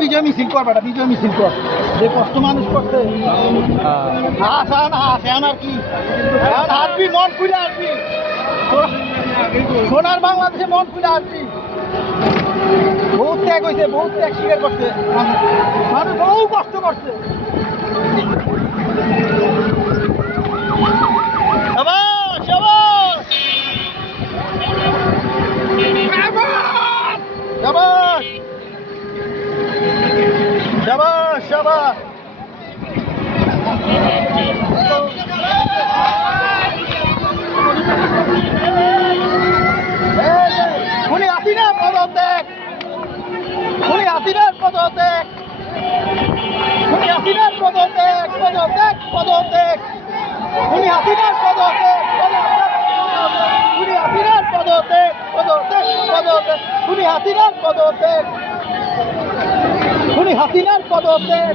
বিজয় মিছিল কর বেটা, বিজয় মিছিল কর, যে কষ্ট মানুষ করছে। আর কি আসবি, মন খুলে আসবি, সোনার বাংলাদেশে মন খুলে আসবি। বহুত ত্যাগ হয়েছে, বহুত ত্যাগ স্বীকার করছে মানুষ, বহু কষ্ট করছে। শাবাশ শাবাশ। খুনি হাসিনার পদত্যাগ, খুনি হাসিনার পদত্যাগ, খুনি হাসিনার পদত্যাগ, পদত্যাগ পদত্যাগ, খুনি হাসিনার পদত্যাগ, খুনি হাসিনার পদত্যাগ, পদত্যাগ পদত্যাগ, খুনি হাসিনার পদত্যাগ, খুনি হাসিনার পদত্যাগ,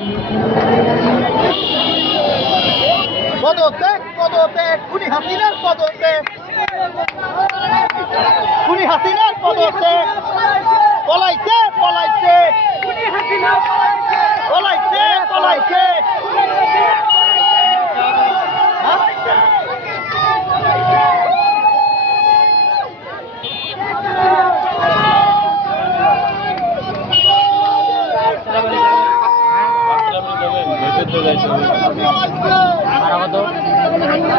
পদত্যাগ পদত্যাগ, খুনি হাসিনার পদত্যাগ, খুনি হাসিনার পদত্যাগ। পলাইছে পলাইছে, পলাইছে পলাইছে। যাইতে